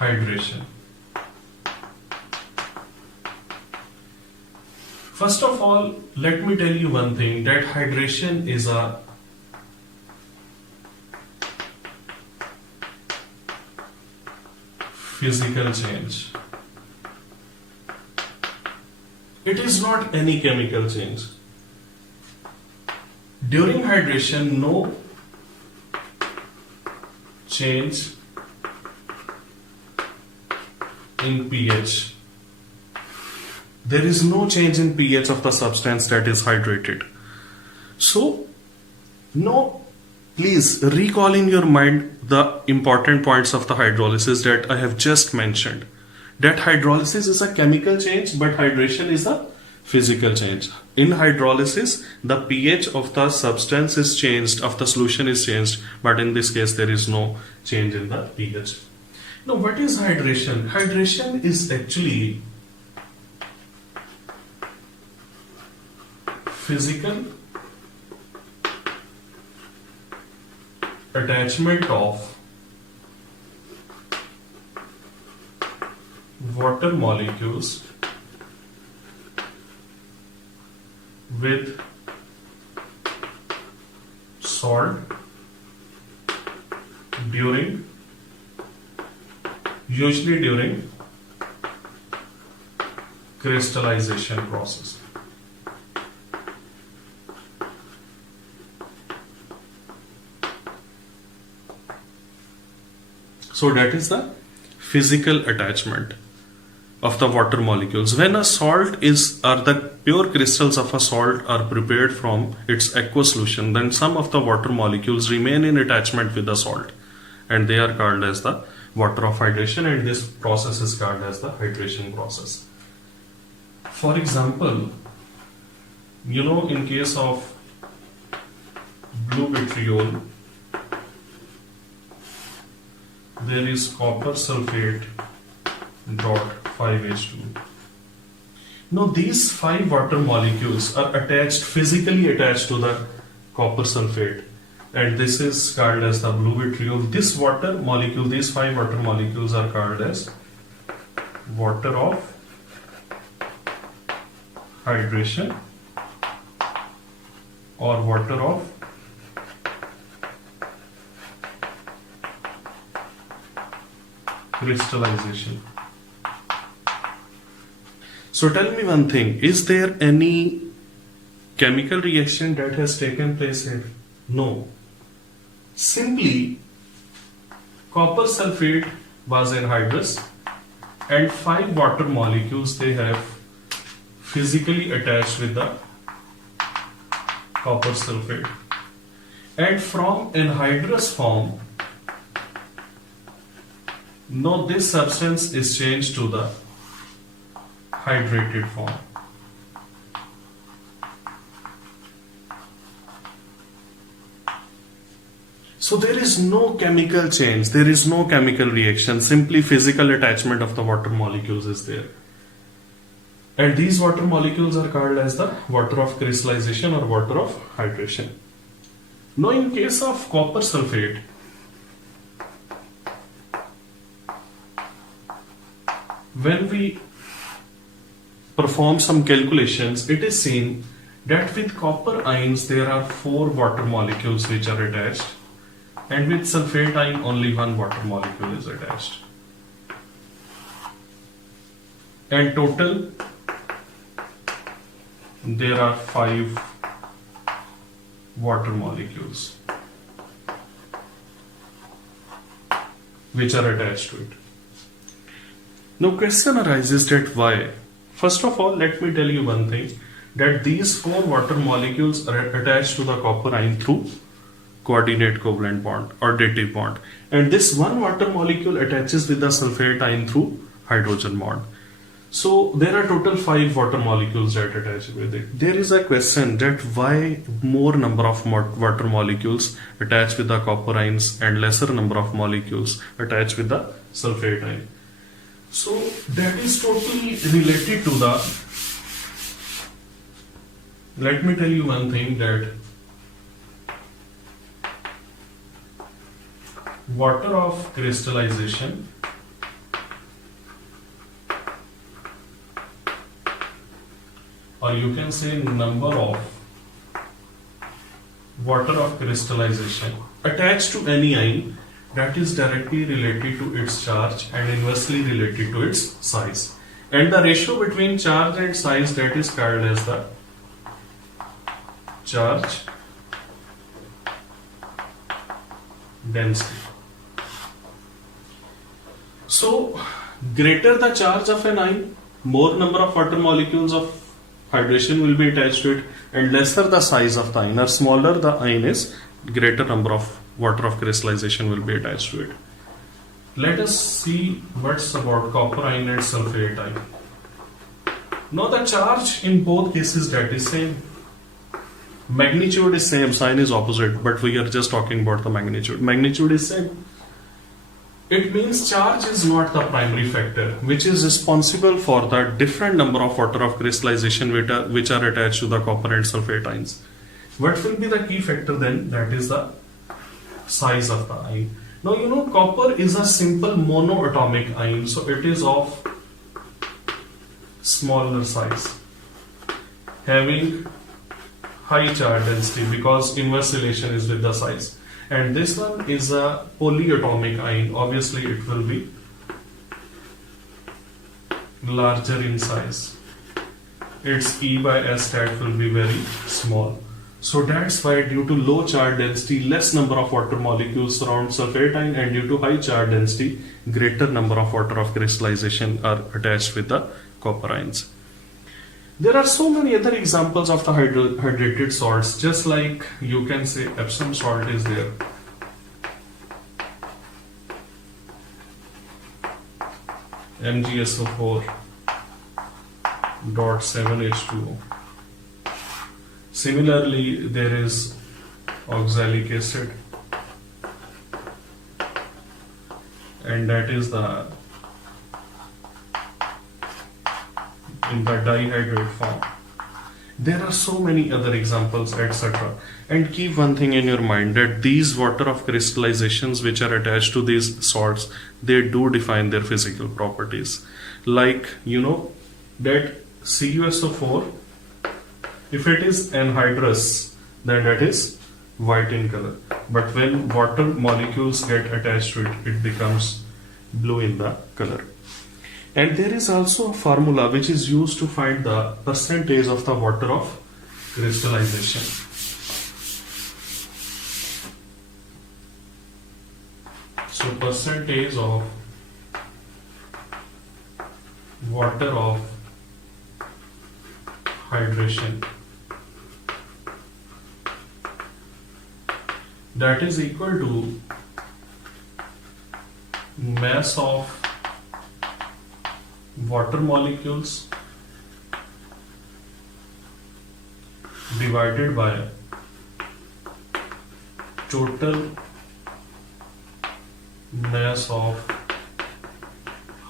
hydration. First of all, let me tell you one thing, that hydration is a physical change. It is not any chemical change. During hydration, no change in pH. There is no change in pH of the substance that is hydrated. So, no, please recall in your mind the important points of the hydrolysis that I have just mentioned. That hydrolysis is a chemical change, but hydration is a physical change. In hydrolysis, the pH of the substance is changed, of the solution is changed, but in this case there is no change in the pH. Now, what is hydration? Hydration is actually physical attachment of water molecules with salt usually during crystallization process. So that is the physical attachment of the water molecules. When a salt or the pure crystals of a salt are prepared from its aqueous solution, then some of the water molecules remain in attachment with the salt, and they are called as the water of hydration, and this process is called as the hydration process. For example, in case of blue vitriol, there is copper sulfate dot 5H2. Now these 5 water molecules are physically attached to the copper sulfate, and this is called as the blue vitriol. These 5 water molecules are called as water of hydration or water of crystallization. So tell me one thing, is there any chemical reaction that has taken place here? No. Simply, copper sulfate was anhydrous, and 5 water molecules, they have physically attached with the copper sulfate. And from anhydrous form, now this substance is changed to the hydrated form. So there is no chemical change, there is no chemical reaction, simply physical attachment of the water molecules is there. And these water molecules are called as the water of crystallization or water of hydration. Now in case of copper sulfate, when we perform some calculations, it is seen that with copper ions there are 4 water molecules which are attached, and with sulfate ion only 1 water molecule is attached. And total there are 5 water molecules which are attached to it. Now question arises that why? First of all, let me tell you one thing, that these 4 water molecules are attached to the copper ion through coordinate covalent bond or dative bond, and this 1 water molecule attaches with the sulfate ion through hydrogen bond. So there are total 5 water molecules that attach with it. There is a question that why more number of water molecules attach with the copper ions and lesser number of molecules attach with the sulfate ion. So that is totally related to the, let me tell you one thing, that water of crystallization or you can say number of water of crystallization attached to any ion that is directly related to its charge and inversely related to its size. And the ratio between charge and size, that is called as the charge density. So, greater the charge of an ion, more number of water molecules of hydration will be attached to it, and lesser the size of the ion, or smaller the ion is, greater number of water of crystallization will be attached to it. Let us see what's about copper ion and sulfate ion. Now the charge in both cases, that is same. Magnitude is same, sign is opposite, but we are just talking about the magnitude. Magnitude is same. It means charge is not the primary factor which is responsible for the different number of water of crystallization which are attached to the copper and sulfate ions. What will be the key factor then? That is the size of the ion. Now you know copper is a simple monoatomic ion, so it is of smaller size, having high charge density because inverse relation is with the size. And this one is a polyatomic ion. Obviously, it will be larger in size. Its E by S stat will be very small. So that's why due to low charge density, less number of water molecules surround sulfate ion, and due to high charge density, greater number of water of crystallization are attached with the copper ions. There are so many other examples of the hydrated salts, just like you can say Epsom salt is there. MgSO4.7H2O. Similarly, there is oxalic acid, and that is the in the dihydrate form. There are so many other examples, etc. And keep one thing in your mind, that these water of crystallizations which are attached to these salts, they do define their physical properties. Like, you know, that CuSO4, if it is anhydrous, then that is white in color. But when water molecules get attached to it, it becomes blue in the color. And there is also a formula which is used to find the percentage of the water of crystallization. So percentage of water of hydration, that is equal to mass of water molecules divided by total mass of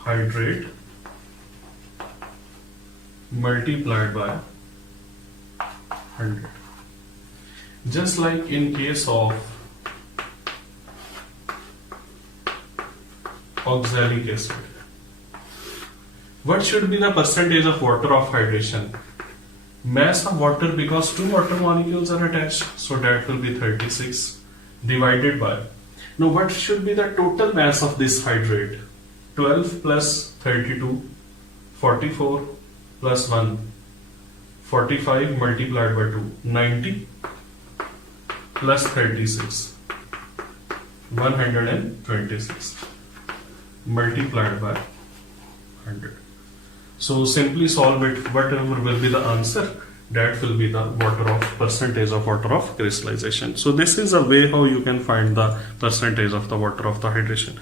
hydrate multiplied by 100. Just like in case of oxalic acid, what should be the percentage of water of hydration? Mass of water, because two water molecules are attached, so that will be 36 divided by. Now what should be the total mass of this hydrate? 12 plus 32, 44 plus 1, 45 multiplied by 2, 90 plus 36, 126 multiplied by 100. So simply solve it, whatever will be the answer, that will be the percentage of water of crystallization. So this is a way how you can find the percentage of the water of the hydration.